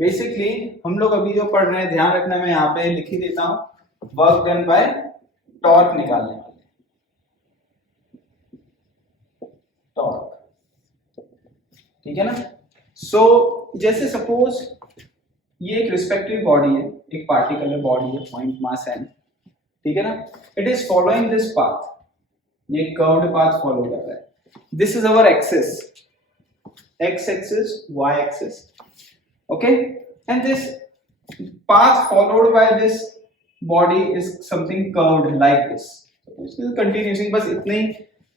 Basically हम लोग अभी जो पढ़ रहे हैं, ध्यान रखना मैं यहाँ पे लिख ही देता हूं, वर्क डन बाय टॉर्क निकालने वाले, टॉर्क, ठीक है ना। सो जैसे सपोज ये एक रिस्पेक्टिव बॉडी है, एक पार्टिकुलर बॉडी है, पॉइंट मास n, ठीक है ना। It is following this path, ये कर्व्ड पाथ फॉलो कर रहा है। This is our axis, x axis, y axis, okay, and this path followed by this body is something curved like this. This is continuing, बस इतने ही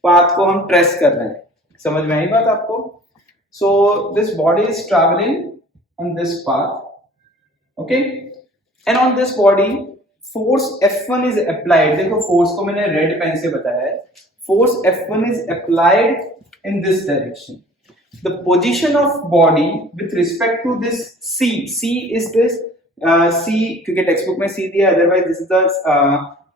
path को हम trace कर रहे हैं, समझ में आई बात आपको। So this body is traveling on this path, okay, and on this body force F1 is applied। देखो फोर्स को मैंने रेड पेन से बताया है, force F1 is applied in this direction। The position of body with respect to this C is this C, क्योंकि text book में C दिया, otherwise this is the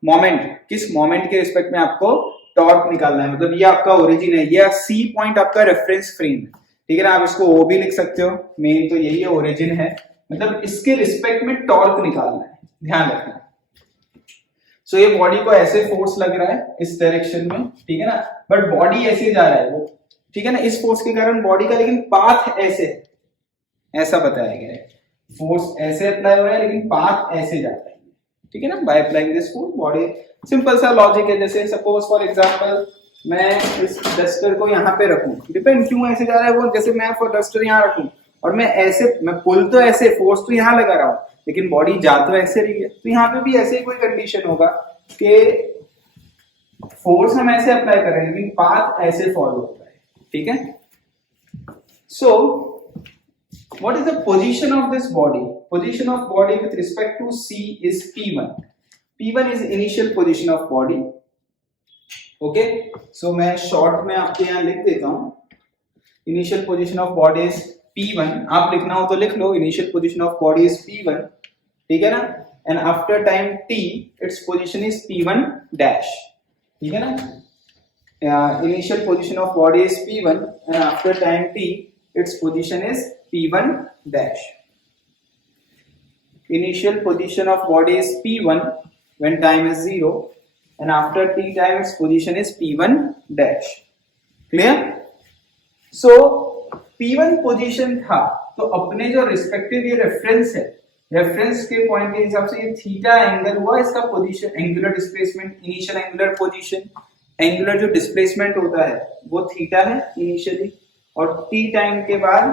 moment. किस मोमेंट के रिस्पेक्ट में आपको टॉर्क निकालना है, मतलब ये आपका ओरिजिन है, ये C पॉइंट आपका रेफरेंस फ्रेम है, ठीक है ना। आप इसको O भी लिख सकते हो, मेन तो यही है, ओरिजिन है, मतलब इसके रिस्पेक्ट में टॉर्क निकालना है, ध्यान रखना। सो ये बॉडी को ऐसे फोर्स लग रहा है इस डायरेक्शन में, ठीक है ना, बट बॉडी ऐसे जा रहा है वो, ठीक है ना, इस फोर्स के कारण बॉडी का लेकिन पाथ ऐसे, ऐसा बताया गया है, फोर्स ऐसे अप्लाई हो रहा है लेकिन पाथ ऐसे जाता है, ठीक है ना, by applying this force body. Simple सा लॉजिक है। जैसे सपोज फॉर एग्जांपल मैं इस डस्टर को यहाँ पे रखूं, डिपेंड क्यों ऐसे जा रहा है वो, जैसे मैं फॉर डस्टर यहाँ रखूं और मैं ऐसे, मैं पुल तो ऐसे, फोर्स तो यहाँ लगा रहा हूँ लेकिन बॉडी जा तो ऐसे रही है, तो यहाँ पे भी ऐसे ही कोई कंडीशन होगा कि फोर्स हम ऐसे अप्लाई कर रहे हैं लेकिन पाथ ऐसे फॉलो होता है, ठीक है। So what is the position of this body? Position of body with respect to C is P1। P1 is initial position of body, okay. So मैं शॉर्ट में आपके यहाँ लिख देता हूं, initial position of body is P1। आप लिखना हो तो लिख लो, initial position of body is P1, ठीक है ना। And after time t its position is P1 dash, ठीक है ना। Initial position of body is P1 and after time t its position is P1 dash। Initial position of body is P1 when time is 0 and after t time its position is P1 dash। Clear? So P1 position था, तो अपने जो respective ये reference है, reference के point के हिसाब से ये थीटा एंगल हुआ इसका position, angular displacement, initial angular position, angular जो डिस्प्लेसमेंट होता है वो थीटा है इनिशियली, और टी टाइम के बाद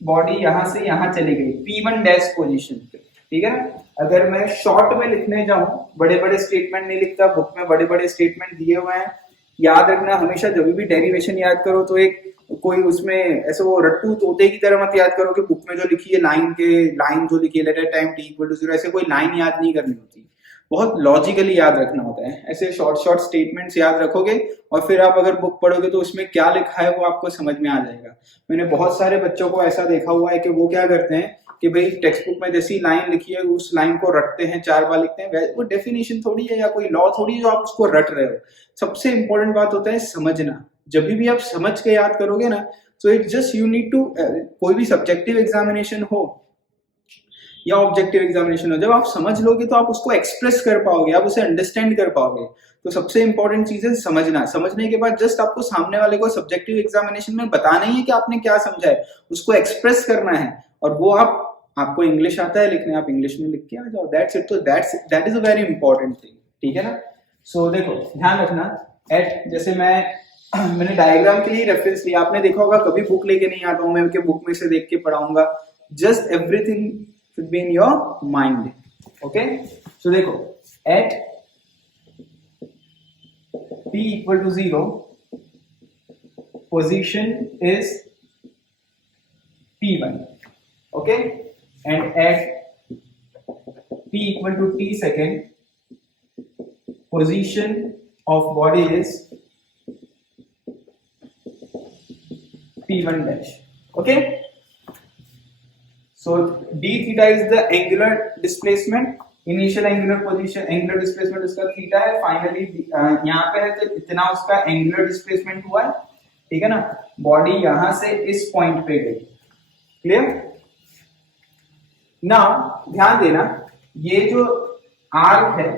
बॉडी यहां से यहां चली गई P1 डैश पोजीशन पे, ठीक है ना। अगर मैं शॉर्ट में लिखने जाऊं, बड़े बड़े स्टेटमेंट नहीं लिखता, बुक में बड़े बड़े स्टेटमेंट दिए हुए हैं, याद रखना हमेशा जब भी डेरिवेशन याद करो तो एक कोई उसमें ऐसे वो रट्टू तोते की तरह मत याद करो कि बुक में जो लिखी है लाइन जो लिखी है let time t equal to 0, ऐसे कोई लाइन याद नहीं करनी होती, बहुत लॉजिकली याद रखना होता है। ऐसे शॉर्ट स्टेटमेंट्स याद रखोगे और फिर आप अगर बुक पढ़ोगे तो उसमें क्या लिखा है वो आपको समझ में आ जाएगा। मैंने बहुत सारे बच्चों को ऐसा देखा हुआ है कि वो क्या करते हैं कि भाई टेक्स्ट बुक में जैसी लाइन लिखी है उस लाइन को रटते हैं, 4 बार लिखते हैं, वो डेफिनेशन थोड़ी है या कोई लॉ थोड़ी है जो आप उसको रट रहे हो। सबसे इंपॉर्टेंट बात होता है समझना। जब भी आप समझ के याद करोगे ना, so it just you need to, कोई भी सब्जेक्टिव एग्जामिनेशन हो या ऑब्जेक्टिव एग्जामिनेशन हो, जब आप समझ लोगे तो आप उसको एक्सप्रेस कर पाओगे, आप उसे अंडरस्टैंड कर पाओगे। तो सबसे इंपॉर्टेंट चीज है समझना। समझने के बाद जस्ट आपको सामने वाले को सब्जेक्टिव एग्जामिनेशन में बताना ही है कि आपने क्या समझा है, उसको एक्सप्रेस करना है, और वो आपको इंग्लिश आता है लिखने, आप इंग्लिश में लिख के आ जाओ, दैट्स इट। तो that is a very important thing, ठीक है ना। सो देखो ध्यान रखना, एट जैसे मैंने डायग्राम के लिए रेफरेंस लिया, आपने देखा होगा, कभी बुक लेके नहीं आता हूं मैं कि बुक में से देख के पढ़ाऊंगा, just everything should be in your mind, okay। so देखो at t equal to 0 position is P1, okay, and at t equal to t second position of body is P1 dash, okay। So d theta is the angular displacement, initial angular position, angular displacement उसका theta है, finally यहाँ पे है तो इतना उसका angular displacement हुआ है, ठीक है ना। बॉडी यहां से इस पॉइंट पे गई, क्लियर। नाउ ध्यान देना, ये जो आर्क है,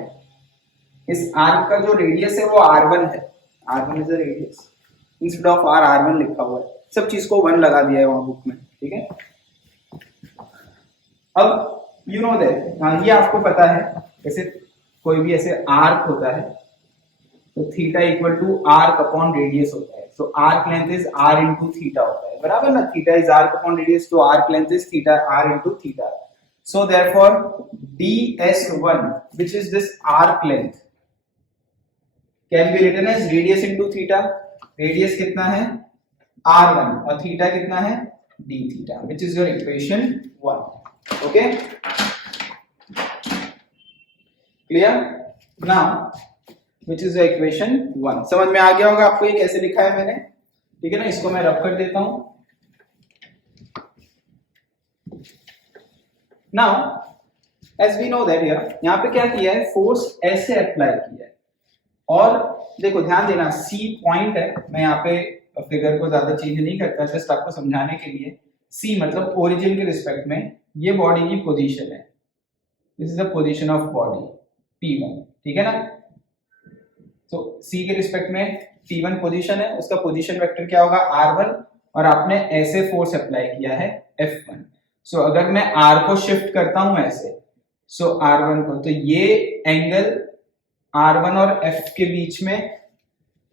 इस आर्क का जो रेडियस है वो r1 है, r1 is the radius, instead of r1 लिखा हुआ है, सब चीज को 1 लगा दिया है वहां बुक में, ठीक है। अब यू नो दैट, ये आपको पता है, जैसे कोई भी ऐसे आर्क होता है तो theta equal to arc upon radius होता है, so arc length is r into theta होता है, बराबर ना, theta is arc upon radius, तो arc length is theta r into theta, so therefore ds1 which is this arc length can be written as radius into theta, radius कितना है r1 और theta कितना है d theta, which is your equation 1, okay, clear. Now which is the equation 1, समझ में आ गया होगा आपको ये कैसे लिखा है मैंने, ठीक है ना, इसको मैं रब कर देता हूं। Now as we know that here, यहाँ पे क्या किया है, फोर्स ऐसे अप्लाई किया है, और देखो ध्यान देना, C पॉइंट है, मैं यहाँ पे फिगर को ज्यादा चेंज नहीं करता, जस्ट आपको समझाने के लिए, C मतलब ओरिजिन के रिस्पेक्ट में ये बॉडी की पोजीशन है, this is the position of body P1, ठीक है ना, तो C के रिस्पेक्ट में P1 पोजीशन है, उसका पोजीशन वेक्टर क्या होगा R1, और आपने ऐसे फोर्स अप्लाई किया है F1, सो अगर मैं R को शिफ्ट करता हूं ऐसे, सो R1 को, तो ये एंगल R1 और F के बीच में,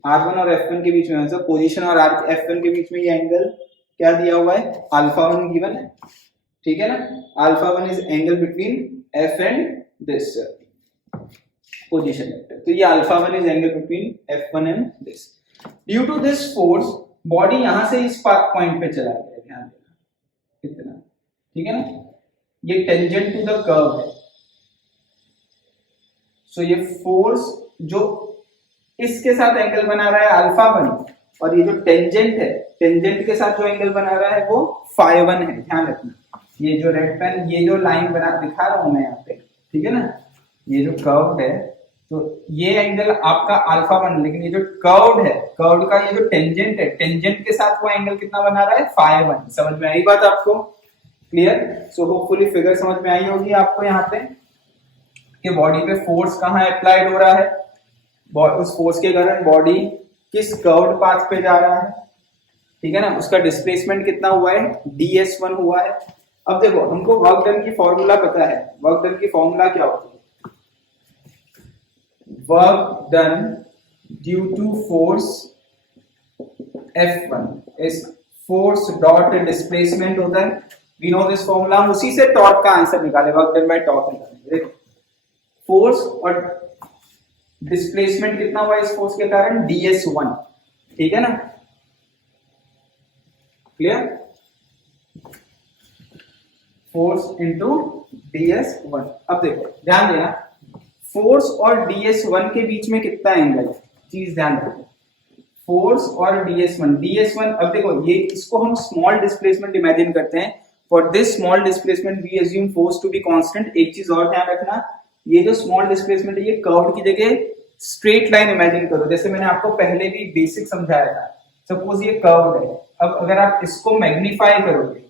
R1 और F1 के बीच में, मतलब पोजीशन और F1 के बीच में ये एंगल क्या दिया हुआ है, α1 गिवन है, ठीक है ना, α1 is angle between F and this position vector, तो ये α1 is angle between F1 and this, due to this force body यहां से इस पॉइंट पे चला गया, ध्यान देना इतना, ठीक है ना, ये टेंजेंट टू द कर्व है, सो ये फोर्स जो इसके साथ एंगल बना रहा है α1, और ये जो टेंजेंट है, टेंजेंट के साथ जो एंगल बना रहा है वो φ1 है, ध्यान रखना, ये जो रेड पेन, ये जो लाइन बना दिखा रहा हूं मैं यहाँ पे, ठीक है ना, ये जो कर्व है, तो ये एंगल आपका α1, लेकिन ये जो कर्व है, कर्व का ये जो टेंजेंट है, टेंजेंट के साथ वो एंगल कितना बना रहा है φ1, समझ में आई बात आपको, क्लियर। सो होपफुली फिगर समझ में आई होगी आपको यहाँ पे कि बॉडी पे फोर्स कहाँ अप्लाइड हो रहा है, उस फोर्स के कारण बॉडी किस कर्व्ड पाथ पे जा रहा है, ठीक है ना, उसका डिस्प्लेसमेंट कितना हुआ है, ds1 हुआ है। अब देखो हमको वर्क डन की फॉर्मूला पता है, वर्क डन की फॉर्मूला क्या होती है, work done due to force F1 is force dot displacement होता है, वी नो दिस फॉर्मूला, हम उसी से टॉर्क का आंसर निकाले, वर्क डन बाय टॉर्क निकालेंगे। देखो फोर्स और डिस्प्लेसमेंट कितना हुआ इस फोर्स के कारण, ds1, ठीक है ना, क्लियर, फोर्स इंटू ds1। अब देखो ध्यान देना, फोर्स और ds1 के बीच में कितना एंगल है, चीज ध्यान रखो, फोर्स और ds1, अब देखो ये, इसको हम स्मॉल डिस्प्लेसमेंट इमेजिन करते हैं, for this small displacement we assume force to be constant. एक चीज और ध्यान रखना, ये जो स्मॉल डिस्प्लेसमेंट है ये कर्व की जगह स्ट्रेट लाइन इमेजिन करो, जैसे मैंने आपको पहले भी बेसिक समझाया था, सपोज ये कर्व है, अब अगर आप इसको मैग्नीफाई करोगे,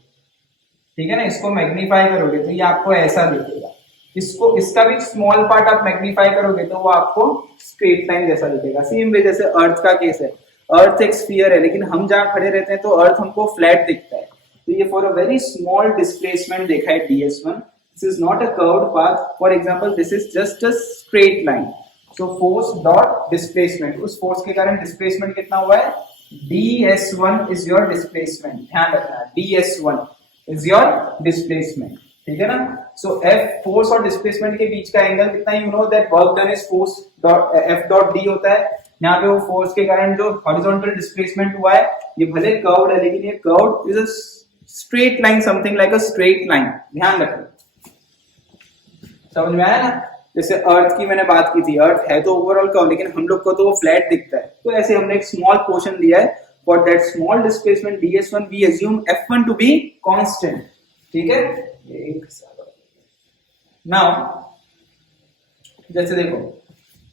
ठीक है ना, इसको मैग्नीफाई करोगे तो ये आपको ऐसा दिखेगा, इसको, इसका भी स्मॉल पार्ट आप मैग्नीफाई करोगे तो वो आपको स्ट्रेट लाइन जैसा दिखेगा। सेम वे जैसे अर्थ का केस है, अर्थ एक स्फीयर है, लेकिन हम जहां खड़े रहते हैं तो अर्थ हमको फ्लैट दिखता है, तो ये for a very small displacement देखा है ds1, this is not a curved path, for example this is just a straight line, so force dot displacement, उस फोर्स के कारण डिस्प्लेसमेंट कितना हुआ है, ds1 इज योर डिस्प्लेसमेंट, ध्यान रखना, ds1 इज योर डिस्प्लेसमेंट, ठीक है ना। सो F फोर्स और डिस्प्लेसमेंट के बीच का एंगल कितना, you know that work done is force dot F dot d होता है, यहाँ पे वो फोर्स के कारण जो हॉरिजॉन्टल डिस्प्लेसमेंट हुआ है, ये भले कर्व्ड है लेकिन ये curved is a straight line, something like a straight line, ध्यान रखना, समझ में आया ना। जैसे अर्थ की मैंने बात की थी, अर्थ है तो ओवरऑल कर्व, लेकिन हम लोग को तो वो फ्लैट दिखता है, तो ऐसे हमने एक स्मॉल पोर्शन लिया है, for that small displacement ds1 we assume F1 to be constant, ठीक है। नाउ जैसे देखो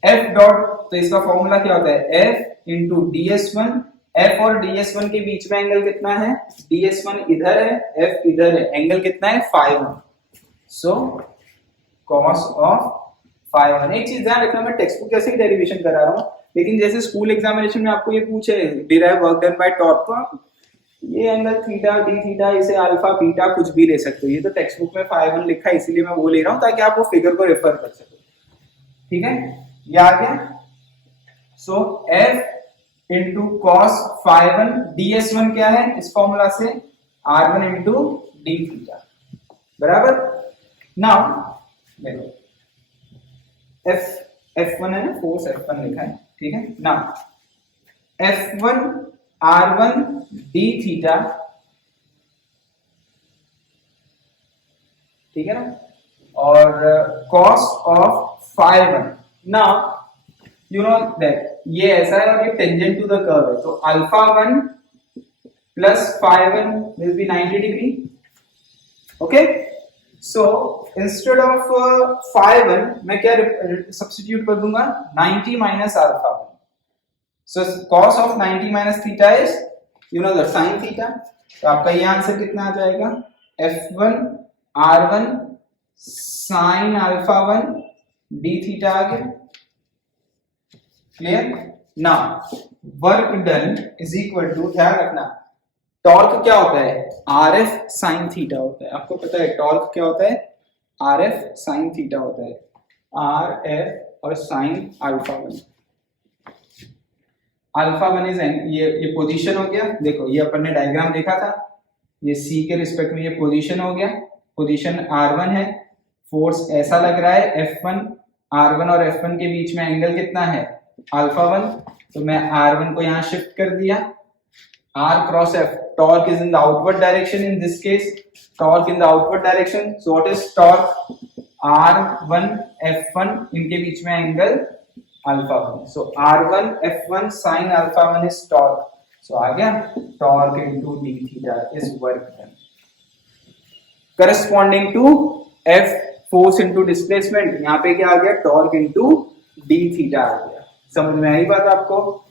F डॉट, तो इसका फॉर्मूला क्या होता है, F इंटू ds1, F और ds1 के बीच में एंगल कितना है, ds1 इधर है, F इधर है, एंगल कितना है φ1, सो cos ऑफ phi 1, एक चीज ध्यान रखना, मैं टेक्स्ट बुक जैसे ही डेरिवेशन करा रहा हूँ, लेकिन जैसे स्कूल एग्जामिनेशन में आपको ये पूछे derive work done by torque, तो आप ये एंगल थीटा डी थीटा, इसे अल्फा बीटा कुछ भी ले सकते हो। ये तो टेक्स्ट बुक में phi 1 लिखा है, इसीलिए मैं वो ले रहा हूँ ताकि आप वो फिगर को रेफर कर सको। ठीक है, ये आ गया। सो f into cos phi 1 ds1 क्या है इस फॉर्मूला से, r1 इंटू डी थीटा, बराबर। नाउ देखो f1 है ना, फोर्स f1 लिखा है, ठीक है। Now f1 r1 D theta, ठीक है ना, और cos of phi 1। Now you know that ये ऐसा है और ये टेंजेंट टू द कर्व है, तो alpha 1 plus phi 1 will be 90 degree. Okay, so instead of phi 1 मैं क्या सब्स्टिट्यूट कर दूंगा, 90 minus alpha 1। So cos of 90 minus theta is you know the sin theta. तो आपका ये आंसर कितना आ जाएगा, f1 r1 sin alpha 1 d theta आ गया। Clear. Now work done is equal to, ध्यान रखना टॉर्क क्या होता है, आर एफ साइन थीटा होता है। आपको पता है टॉर्क क्या होता है, आर एफ साइन थीटा होता है, आर एफ और साइन अल्फा 1। अल्फा 1 इज ये पोजीशन हो गया, देखो ये अपन ने डायग्राम देखा था, ये सी के रिस्पेक्ट में ये पोजीशन हो गया, पोजीशन r1 है, फोर्स ऐसा लग रहा है F1, r1 और F1 के बीच में एंगल कितना है, अल्फा 1। तो मैं r1 को यहाँ शिफ्ट कर दिया, r cross f, torque is in the outward direction, in this case torque in the outward direction. So what is torque, r1 f1, इनके बीच में angle alpha 1। So r1 f1 sin alpha 1 is torque. So आ गया torque into d theta is work done, corresponding to f force into displacement. यहाँ पे क्या आ गया, टॉर्क इनटू d थीटा आ गया। समझ में आई बात आपको।